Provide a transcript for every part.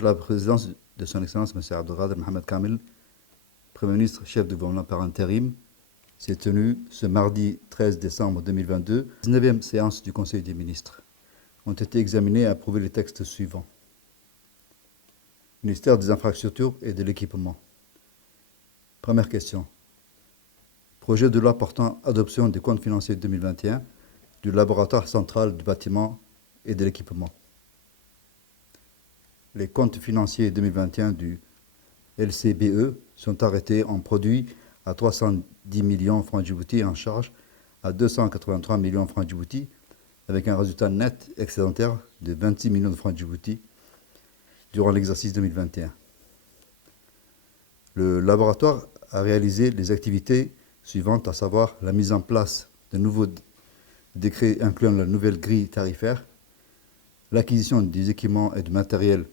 sous la présidence de son Excellence M. Abdelkader Mohamed Kamel, Premier ministre, chef du gouvernement par intérim, s'est tenue ce mardi 13 décembre 2022, 19e séance du Conseil des ministres. Ont été examinés et approuvés les textes suivants. Ministère des Infrastructures et de l'Équipement. Première question. Projet de loi portant adoption des comptes financiers 2021 du laboratoire central du bâtiment et de l'équipement. Les comptes financiers 2021 du LCBE sont arrêtés en produit à 310 millions francs Djibouti et en charge à 283 millions francs Djibouti, avec un résultat net excédentaire de 26 millions de francs Djibouti durant l'exercice 2021. Le laboratoire a réalisé les activités suivantes, à savoir la mise en place de nouveaux décrets incluant la nouvelle grille tarifaire, l'acquisition des équipements et du matériel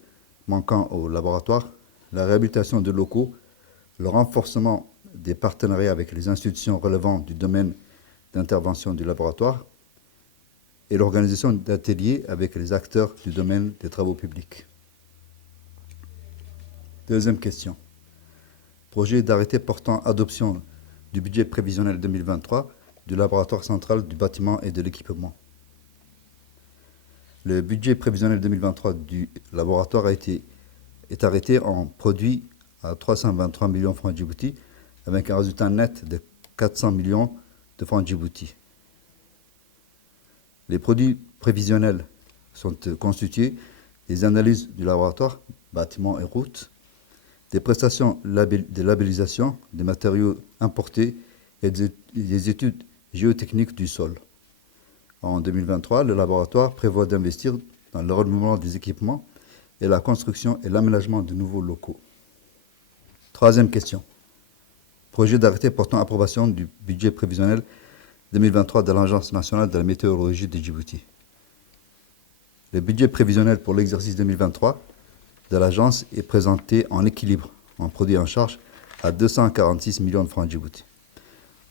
manquant au laboratoire, la réhabilitation de locaux, le renforcement des partenariats avec les institutions relevant du domaine d'intervention du laboratoire et l'organisation d'ateliers avec les acteurs du domaine des travaux publics. Deuxième question. Projet d'arrêté portant adoption du budget prévisionnel 2023 du laboratoire central du bâtiment et de l'équipement. Le budget prévisionnel 2023 du laboratoire est arrêté en produit à 323 millions de francs Djibouti, avec un résultat net de 400 millions de francs Djibouti. Les produits prévisionnels sont constitués des analyses du laboratoire, bâtiments et routes, des prestations de labellisation des matériaux importés et des études géotechniques du sol. En 2023, le laboratoire prévoit d'investir dans le renouvellement des équipements et la construction et l'aménagement de nouveaux locaux. Troisième question. Projet d'arrêté portant approbation du budget prévisionnel 2023 de l'Agence nationale de la météorologie de Djibouti. Le budget prévisionnel pour l'exercice 2023 de l'agence est présenté en équilibre, en produit en charge à 246 millions de francs Djibouti.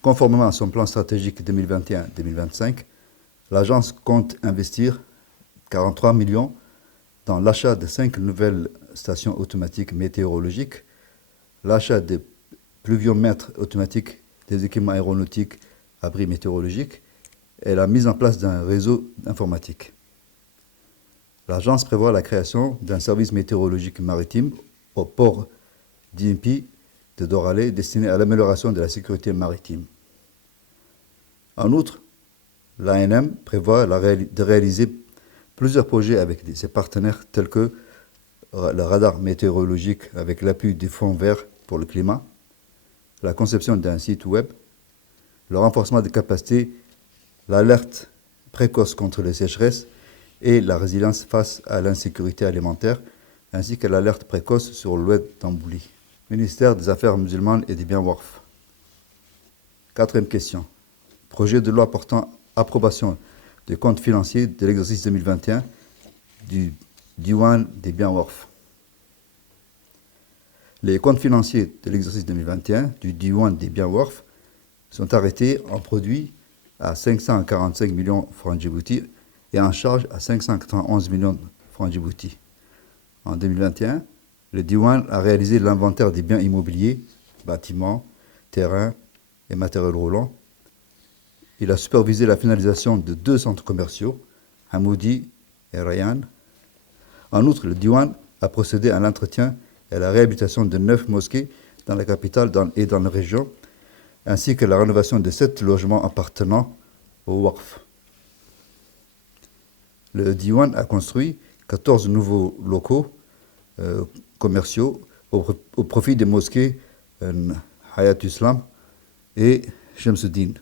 Conformément à son plan stratégique 2021-2025, l'agence compte investir 43 millions dans l'achat de 5 nouvelles stations automatiques météorologiques, l'achat de pluviomètres automatiques, des équipements aéronautiques, abris météorologiques et la mise en place d'un réseau informatique. L'agence prévoit la création d'un service météorologique maritime au port d'Impi de Doralé destiné à l'amélioration de la sécurité maritime. En outre, l'ANM prévoit de réaliser plusieurs projets avec ses partenaires tels que le radar météorologique avec l'appui du Fonds vert pour le climat, la conception d'un site web, le renforcement des capacités, l'alerte précoce contre les sécheresses et la résilience face à l'insécurité alimentaire, ainsi que l'alerte précoce sur l'oued d'Ambouli. Ministère des Affaires musulmanes et des biens Waqf. Quatrième question. Projet de loi portant approbation des comptes financiers de l'exercice 2021 du Diwan des biens Waqf. Les comptes financiers de l'exercice 2021 du Diwan des biens Waqf sont arrêtés en produit à 545 millions de francs Djibouti et en charge à 591 millions de francs Djibouti. En 2021, le Diwan a réalisé l'inventaire des biens immobiliers, bâtiments, terrains et matériel roulant. Il a supervisé la finalisation de 2 centres commerciaux, Hamoudi et Rayan. En outre, le Diwan a procédé à l'entretien et à la réhabilitation de 9 mosquées dans la capitale et dans la région, ainsi que la rénovation de 7 logements appartenant au Waqf. Le Diwan a construit 14 nouveaux locaux commerciaux au profit des mosquées Hayat Islam et Shamsuddin.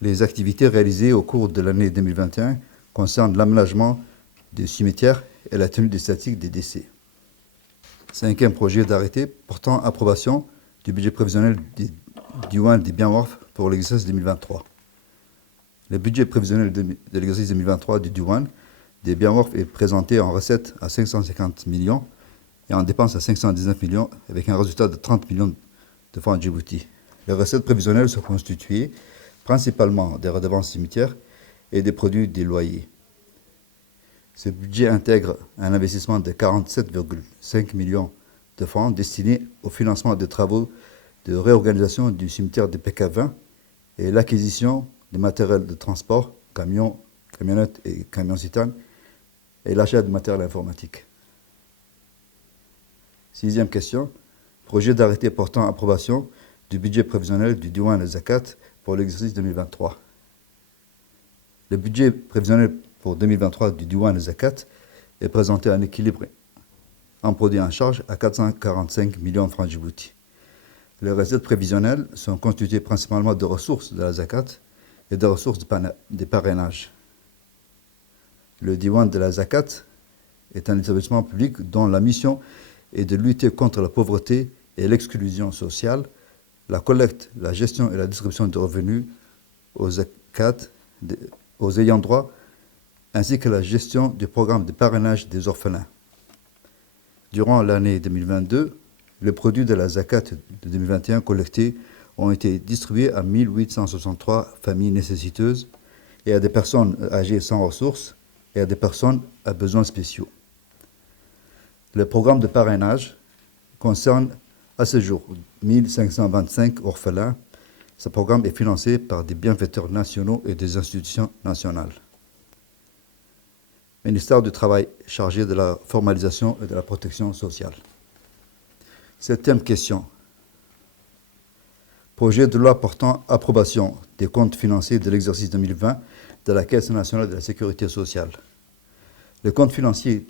Les activités réalisées au cours de l'année 2021 concernent l'aménagement des cimetières et la tenue des statistiques des décès. Cinquième projet d'arrêté portant approbation du budget prévisionnel du Diwan des biens Waqf pour l'exercice 2023. Le budget prévisionnel de l'exercice 2023 du Diwan des biens Waqf est présenté en recettes à 550 millions et en dépenses à 519 millions, avec un résultat de 30 millions de francs Djibouti. Les recettes prévisionnelles sont constituées principalement des redevances cimetières et des produits des loyers. Ce budget intègre un investissement de 47,5 millions de francs destiné au financement des travaux de réorganisation du cimetière de PK20 et l'acquisition de matériel de transport, camions, camionnettes et camions-citernes, et l'achat de matériel informatique. Sixième question. Projet d'arrêté portant approbation du budget prévisionnel du Diwan al-Zakat pour l'exercice 2023. Le budget prévisionnel pour 2023 du Diwan al-Zakat est présenté en équilibre en produit en charge à 445 millions de francs Djibouti. Les recettes prévisionnelles sont constituées principalement de ressources de la Zakat et de ressources des parrainages. Le Diwan de la Zakat est un établissement public dont la mission est de lutter contre la pauvreté et l'exclusion sociale, la collecte, la gestion et la distribution de revenus aux zakat, aux ayants droit, ainsi que la gestion du programme de parrainage des orphelins. Durant l'année 2022, les produits de la Zakat de 2021 collectés ont été distribués à 1863 familles nécessiteuses et à des personnes âgées sans ressources et à des personnes à besoins spéciaux. Le programme de parrainage concerne à ce jour 1525 orphelins. Ce programme est financé par des bienfaiteurs nationaux et des institutions nationales. Ministère du Travail chargé de la formalisation et de la protection sociale. Septième question. Projet de loi portant approbation des comptes financiers de l'exercice 2020 de la Caisse nationale de la sécurité sociale. Les comptes financiers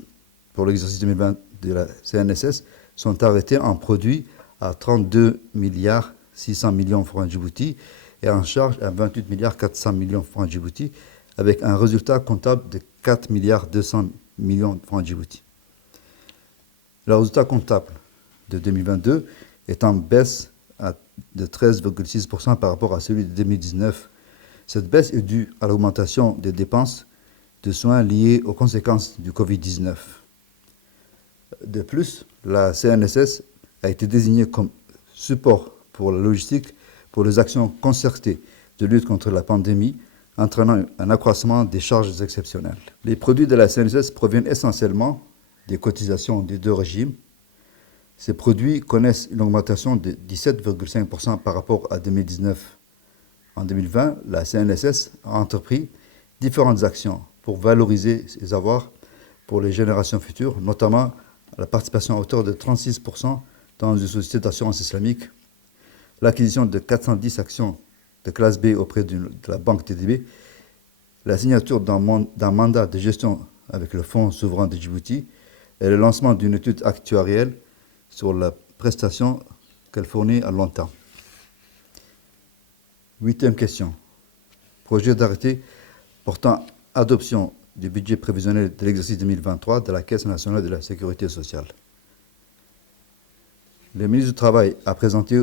pour l'exercice 2020 de la CNSS sont arrêtés en produit à 32 milliards 600 millions de francs Djibouti et en charge à 28 milliards 400 millions de francs Djibouti avec un résultat comptable de 4 milliards 200 millions de francs Djibouti. Le résultat comptable de 2022 est en baisse de 13,6% par rapport à celui de 2019. Cette baisse est due à l'augmentation des dépenses de soins liées aux conséquences du Covid-19. De plus, la CNSS a été désignée comme support pour la logistique pour les actions concertées de lutte contre la pandémie, entraînant un accroissement des charges exceptionnelles. Les produits de la CNSS proviennent essentiellement des cotisations des deux régimes. Ces produits connaissent une augmentation de 17,5% par rapport à 2019. En 2020, la CNSS a entrepris différentes actions pour valoriser ses avoirs pour les générations futures, notamment la participation à hauteur de 36% dans une société d'assurance islamique, l'acquisition de 410 actions de classe B auprès de la banque TDB, la signature d'un mandat de gestion avec le Fonds souverain de Djibouti et le lancement d'une étude actuarielle sur la prestation qu'elle fournit à long terme. Huitième question. Projet d'arrêté portant adoption du budget prévisionnel de l'exercice 2023 de la Caisse nationale de la sécurité sociale. Le ministre du Travail a présenté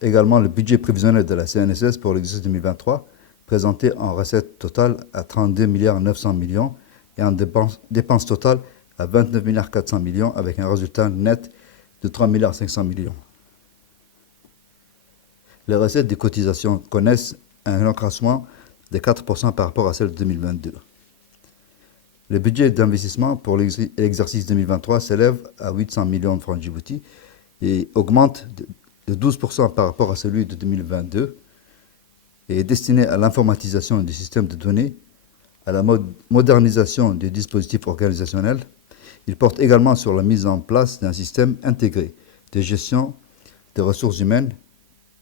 également le budget prévisionnel de la CNSS pour l'exercice 2023, présenté en recettes totales à 32 milliards 900 millions et en dépenses totales à 29 milliards 400 millions avec un résultat net de 3 milliards 500 millions. Les recettes des cotisations connaissent un accroissement de 4% par rapport à celle de 2022. Le budget d'investissement pour l'exercice 2023 s'élève à 800 millions de francs Djibouti et augmente de 12% par rapport à celui de 2022 et est destiné à l'informatisation du système de données, à la modernisation des dispositifs organisationnels. Il porte également sur la mise en place d'un système intégré de gestion des ressources humaines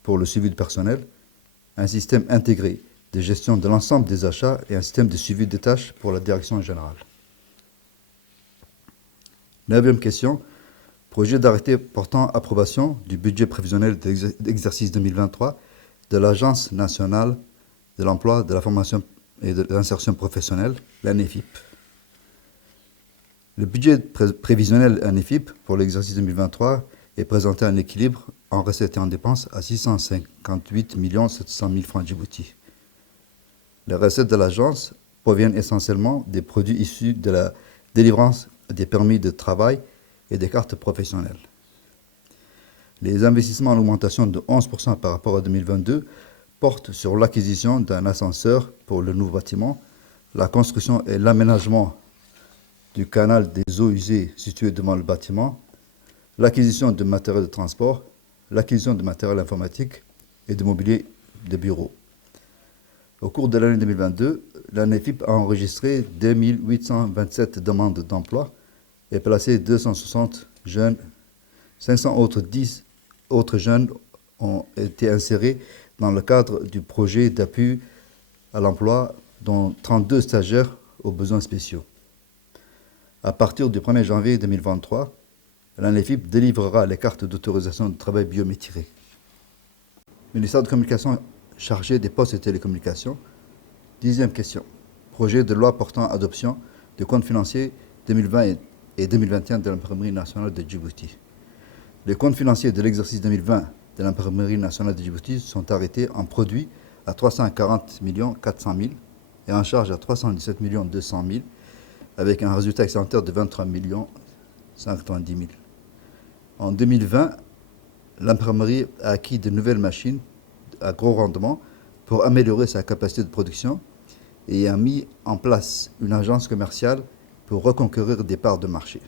pour le suivi du personnel, un système intégré de gestion de l'ensemble des achats et un système de suivi des tâches pour la direction générale. Neuvième question. Projet d'arrêté portant approbation du budget prévisionnel d'exercice 2023 de l'Agence nationale de l'emploi, de la formation et de l'insertion professionnelle, l'ANEFIP. Le budget prévisionnel ANEFIP pour l'exercice 2023 est présenté en équilibre en recettes et en dépenses à 658 700 000 francs Djibouti. Les recettes de l'agence proviennent essentiellement des produits issus de la délivrance des permis de travail et des cartes professionnelles. Les investissements en augmentation de 11% par rapport à 2022 portent sur l'acquisition d'un ascenseur pour le nouveau bâtiment, la construction et l'aménagement du canal des eaux usées situé devant le bâtiment, l'acquisition de matériel de transport, l'acquisition de matériel informatique et de mobilier de bureau. Au cours de l'année 2022, l'ANEFIP a enregistré 2827 demandes d'emploi et placé 260 jeunes. 510 autres jeunes ont été insérés dans le cadre du projet d'appui à l'emploi, dont 32 stagiaires aux besoins spéciaux. À partir du 1er janvier 2023, l'ANEFIP délivrera les cartes d'autorisation de travail biométriques. Le ministère de la Communication chargé des postes et télécommunications. 10e question. Projet de loi portant adoption des comptes financiers 2020 et 2021 de l'Imprimerie nationale de Djibouti. Les comptes financiers de l'exercice 2020 de l'Imprimerie nationale de Djibouti sont arrêtés en produit à 340 400 000 et en charge à 317 200 000, avec un résultat excédentaire de 23 190 000. En 2020, l'imprimerie a acquis de nouvelles machines à gros rendement pour améliorer sa capacité de production et a mis en place une agence commerciale pour reconquérir des parts de marché.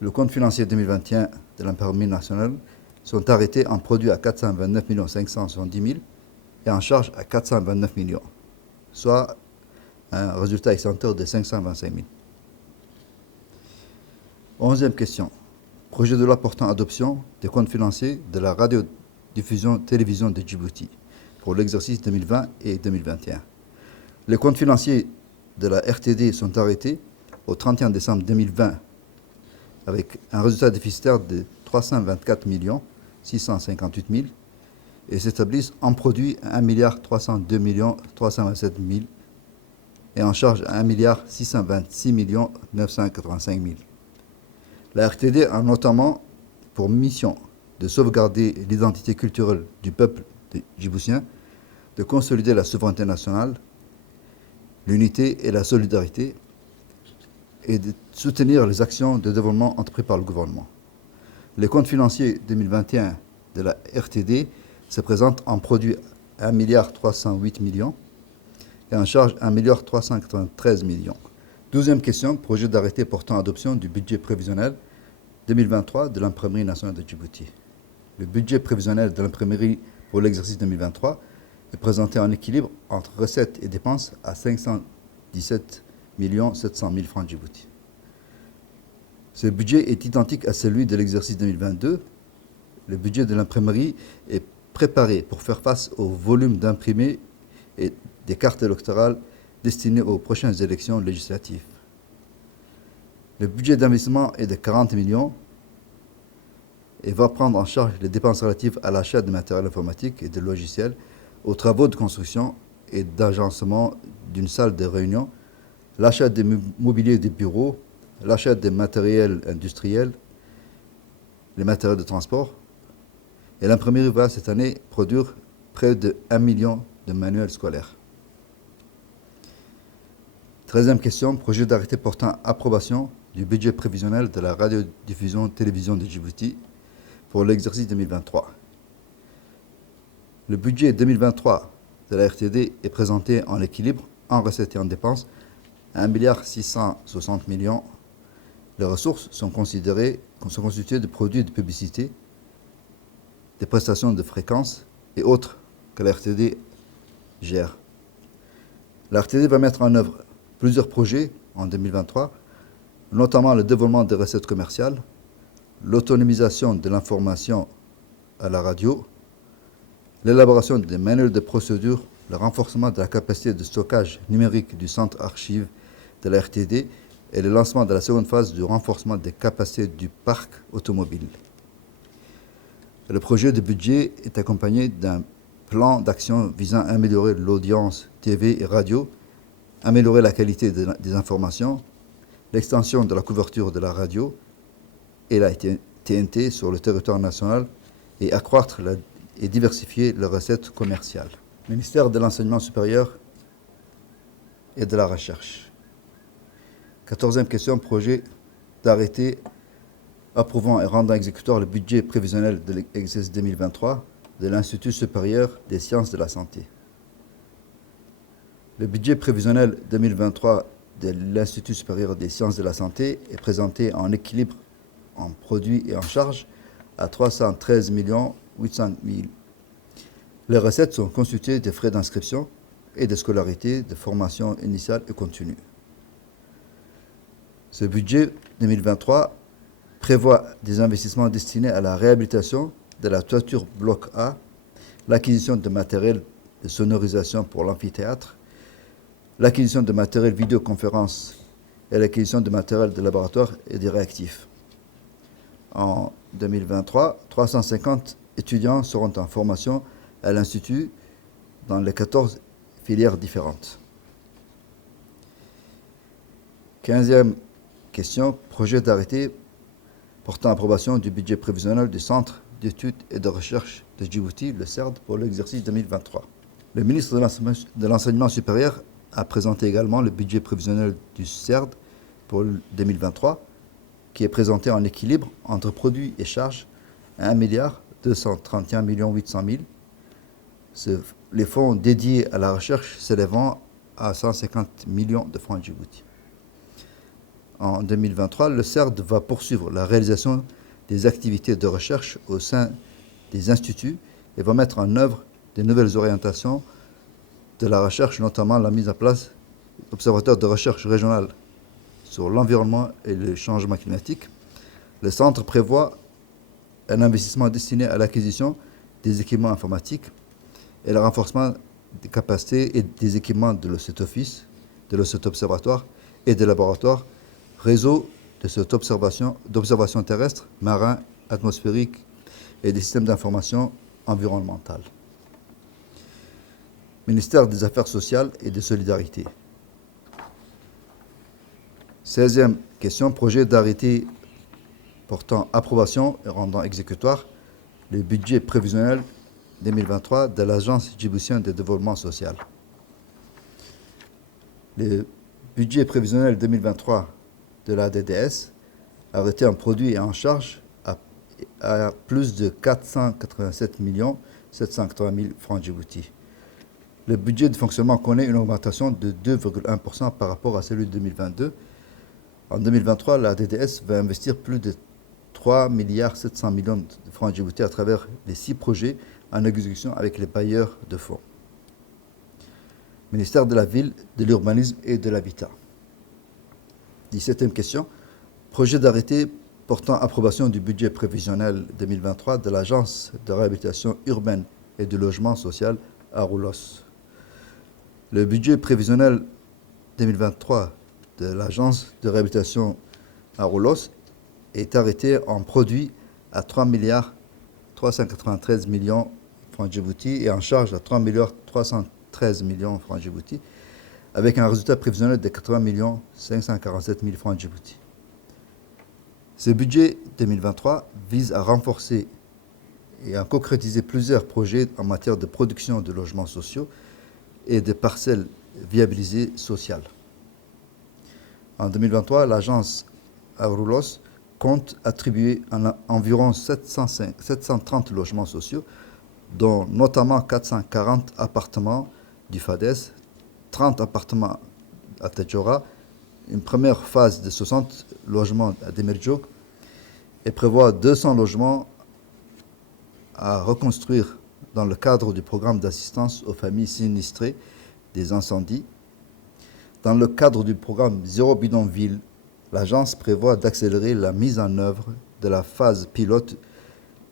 Le compte financier 2021 de l'Imprimerie nationale sont arrêtés en produit à 429 570 000 et en charge à 429 millions, soit un résultat excédentaire de 525 000. 11e question. Projet de loi portant adoption des comptes financiers de la radiodiffusion-télévision de Djibouti pour l'exercice 2020 et 2021. Les comptes financiers de la RTD sont arrêtés au 31 décembre 2020 avec un résultat déficitaire de 324 658 000 et s'établissent en produit à 1 302 327 000 et en charge à 1 626 985 000. La RTD a notamment pour mission de sauvegarder l'identité culturelle du peuple djiboutien, de consolider la souveraineté nationale, l'unité et la solidarité, et de soutenir les actions de développement entreprises par le gouvernement. Les comptes financiers 2021 de la RTD se présentent en produit 1 308 millions et en charge 1 393 millions. 12e question, projet d'arrêté portant adoption du budget prévisionnel 2023 de l'Imprimerie nationale de Djibouti. Le budget prévisionnel de l'imprimerie pour l'exercice 2023 est présenté en équilibre entre recettes et dépenses à 517 700 000 francs Djibouti. Ce budget est identique à celui de l'exercice 2022. Le budget de l'imprimerie est préparé pour faire face au volume d'imprimés et des cartes électorales destinées aux prochaines élections législatives. Le budget d'investissement est de 40 millions et va prendre en charge les dépenses relatives à l'achat de matériel informatique et de logiciels, aux travaux de construction et d'agencement d'une salle de réunion, l'achat des mobiliers des bureaux, l'achat des matériels industriels, les matériels de transport. Et l'imprimerie va cette année produire près de 1 million de manuels scolaires. 13e question, projet d'arrêté portant approbation du budget prévisionnel de la radiodiffusion-télévision de Djibouti pour l'exercice 2023. Le budget 2023 de la RTD est présenté en équilibre, en recettes et en dépenses, à 1 660 millions. Les ressources sont constituées de produits de publicité, des prestations de fréquences et autres que la RTD gère. La RTD va mettre en œuvre plusieurs projets en 2023, notamment le développement des recettes commerciales, l'autonomisation de l'information à la radio, l'élaboration des manuels de procédure, le renforcement de la capacité de stockage numérique du centre archive de la RTD et le lancement de la seconde phase du renforcement des capacités du parc automobile. Le projet de budget est accompagné d'un plan d'action visant à améliorer l'audience TV et radio, améliorer la qualité des informations, l'extension de la couverture de la radio et la TNT sur le territoire national et accroître et diversifier les recettes commerciales. Ministère de l'Enseignement supérieur et de la Recherche. 14e question, projet d'arrêté approuvant et rendant exécutoire le budget prévisionnel de l'exercice 2023 de l'Institut supérieur des sciences de la santé. Le budget prévisionnel 2023 de l'Institut supérieur des sciences de la santé est présenté en équilibre en produits et en charges à 313 800 000. Les recettes sont constituées de frais d'inscription et de scolarité, de formation initiale et continue. Ce budget 2023 prévoit des investissements destinés à la réhabilitation de la toiture bloc A, l'acquisition de matériel de sonorisation pour l'amphithéâtre, l'acquisition de matériel vidéoconférence et l'acquisition de matériel de laboratoire et des réactifs. En 2023, 350 étudiants seront en formation à l'Institut dans les 14 filières différentes. 15e question, projet d'arrêté portant approbation du budget prévisionnel du Centre d'études et de recherche de Djibouti, le CERD, pour l'exercice 2023. Le ministre de l'Enseignement supérieur a présenté également le budget prévisionnel du CERD pour 2023, qui est présenté en équilibre entre produits et charges à 1 231 800 000. Les fonds dédiés à la recherche s'élèvant à 150 millions de francs Djibouti. En 2023, le CERD va poursuivre la réalisation des activités de recherche au sein des instituts et va mettre en œuvre de nouvelles orientations de la recherche, notamment la mise en place d'observatoires de recherche régional sur l'environnement et le changement climatique. Le centre prévoit un investissement destiné à l'acquisition des équipements informatiques et le renforcement des capacités et des équipements de cet office, de cet observatoire et des laboratoires, réseau de cette d'observation terrestre, marin, atmosphérique et des systèmes d'information environnementale. Ministère des Affaires sociales et des solidarités. 16e question, projet d'arrêté portant approbation et rendant exécutoire le budget prévisionnel 2023 de l'Agence djiboutienne de développement social. Le budget prévisionnel 2023 de la DDS arrêté en produits et en charges à plus de 487 780 000 francs Djibouti. Le budget de fonctionnement connaît une augmentation de 2,1% par rapport à celui de 2022. En 2023, la DDS va investir plus de 3 700 millions de francs Djibouti à travers les 6 projets en exécution avec les bailleurs de fonds. Ministère de la Ville, de l'Urbanisme et de l'Habitat. 17e question. Projet d'arrêté portant approbation du budget prévisionnel 2023 de l'Agence de réhabilitation urbaine et de logement social à Roulos. Le budget prévisionnel 2023 de l'Agence de réhabilitation à Roulos est arrêté en produit à 3 393 millions francs Djibouti et en charge à 3 313 millions francs Djibouti, avec un résultat prévisionnel de 80 547 000 francs Djibouti. Ce budget 2023 vise à renforcer et à concrétiser plusieurs projets en matière de production de logements sociaux et de parcelles viabilisées sociales. En 2023, l'agence Aroulos compte attribuer environ 730 logements sociaux, dont notamment 440 appartements du FADES, 30 appartements à Tadjoura, une première phase de 60 logements à Demirjouk et prévoit 200 logements à reconstruire dans le cadre du programme d'assistance aux familles sinistrées des incendies. Dans le cadre du programme Zéro Bidonville, l'agence prévoit d'accélérer la mise en œuvre de la phase pilote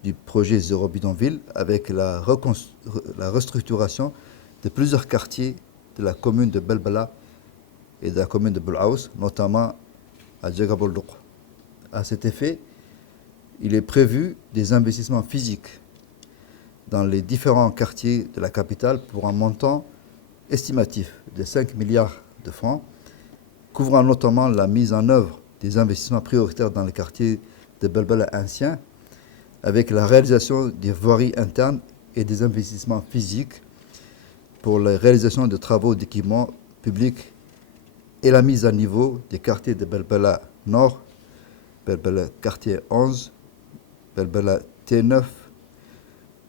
du projet Zéro Bidonville avec la restructuration de plusieurs quartiers de la commune de Belbala et de la commune de Boulaous, notamment à Djagaboldouk. À cet effet, il est prévu des investissements physiques dans les différents quartiers de la capitale pour un montant estimatif de 5 milliards de francs, couvrant notamment la mise en œuvre des investissements prioritaires dans les quartiers de Belbala anciens, avec la réalisation des voiries internes et des investissements physiques pour la réalisation de travaux d'équipement public et la mise à niveau des quartiers de Belbala Nord, Belbala quartier 11, Belbala T9,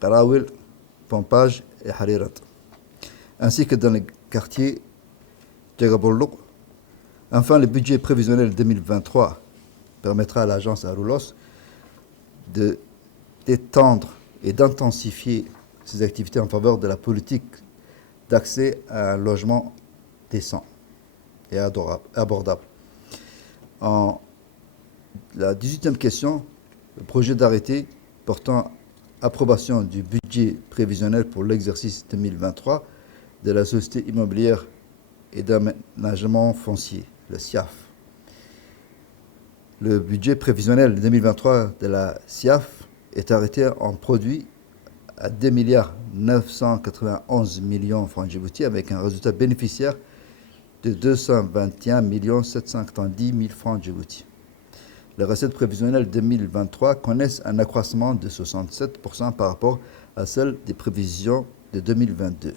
Karawil, Pompage et Harirat, ainsi que dans les quartiers Djagaboldouk, Enfin, le budget prévisionnel 2023 permettra à l'agence Arulos d'étendre et d'intensifier ses activités en faveur de la politique d'accès à un logement décent et abordable. En la 18e question, le projet d'arrêté portant approbation du budget prévisionnel pour l'exercice 2023 de la Société immobilière et d'aménagement foncier, le SIAF. Le budget prévisionnel 2023 de la SIAF est arrêté en produit à 2 991 millions francs Djibouti avec un résultat bénéficiaire de 221 790 000 francs Djibouti. Les recettes prévisionnelles 2023 connaissent un accroissement de 67% par rapport à celles des prévisions de 2022.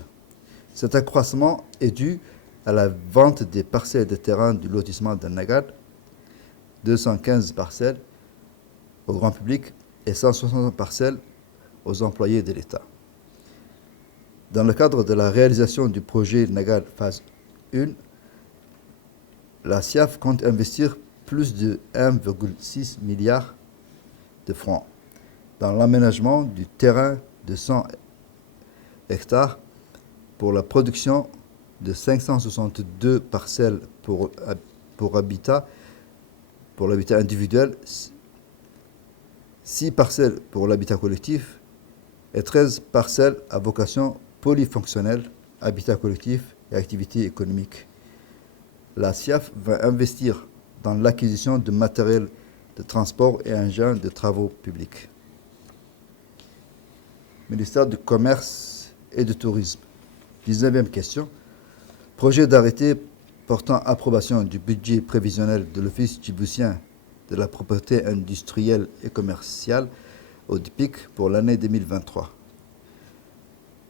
Cet accroissement est dû à la vente des parcelles de terrain du lotissement de Nagad, 215 parcelles au grand public et 160 parcelles aux employés de l'État. Dans le cadre de la réalisation du projet Nagad phase 1, la SIAF compte investir plus de 1,6 milliard de francs dans l'aménagement du terrain de 100 hectares pour la production de 562 parcelles pour l'habitat individuel, 6 parcelles pour l'habitat collectif et 13 parcelles à vocation polyfonctionnelle, habitat collectif et activités économiques. La SIAF va investir dans l'acquisition de matériel de transport et engins de travaux publics. Ministère du Commerce et du Tourisme. 19e question. Projet d'arrêté portant approbation du budget prévisionnel de l'Office djiboutien de la propriété industrielle et commerciale, ODPIC, pour l'année 2023.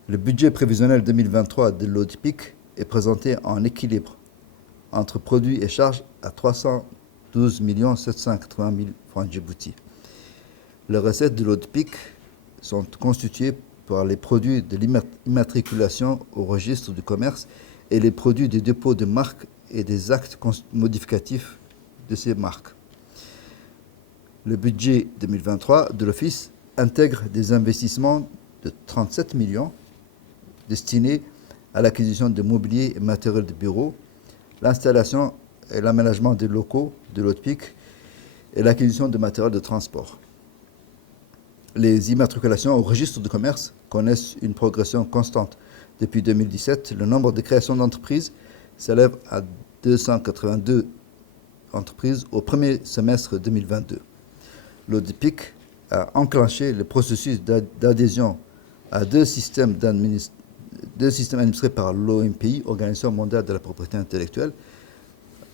Le budget prévisionnel 2023 de l'ODPIC est présenté en équilibre entre produits et charges à 312 780 000 francs Djibouti. Les recettes de l'ODPIC sont constituées par les produits de l'immatriculation au registre du commerce et les produits des dépôts de marques et des actes modificatifs de ces marques. Le budget 2023 de l'Office intègre des investissements de 37 millions destinés à l'acquisition de mobilier et matériel de bureau, l'installation et l'aménagement des locaux de l'ODPIC et l'acquisition de matériel de transport. Les immatriculations au registre du commerce connaissent une progression constante. Depuis 2017, le nombre de créations d'entreprises s'élève à 282 entreprises au premier semestre 2022. L'ODPIC a enclenché le processus d'adhésion à deux systèmes administrés par l'OMPI, Organisation mondiale de la propriété intellectuelle,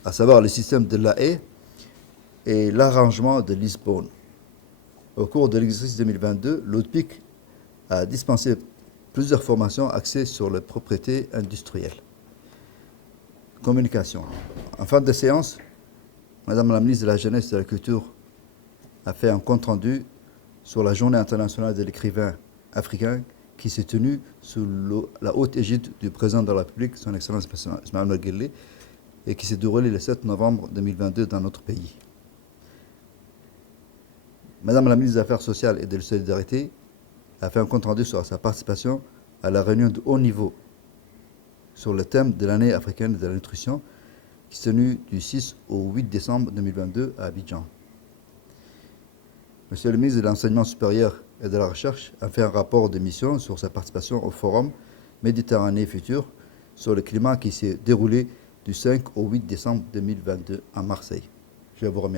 à savoir le système de La Haye et l'arrangement de Lisbonne. Au cours de l'exercice 2022, l'ODPIC a dispensé plusieurs formations axées sur la propriété industrielle. Communication. En fin de séance, Madame la ministre de la Jeunesse et de la Culture a fait un compte-rendu sur la Journée internationale de l'écrivain africain qui s'est tenue sous la haute égide du président de la République, son Excellence Ismaël Guelleh, et qui s'est déroulée le 7 novembre 2022 dans notre pays. Madame la ministre des Affaires sociales et de la solidarité a fait un compte-rendu sur sa participation à la réunion de haut niveau sur le thème de l'année africaine de la nutrition qui s'est tenue du 6 au 8 décembre 2022 à Abidjan. Monsieur le ministre de l'Enseignement supérieur et de la Recherche a fait un rapport de mission sur sa participation au Forum Méditerranée Future sur le climat qui s'est déroulé du 5 au 8 décembre 2022 à Marseille. Je vous remercie.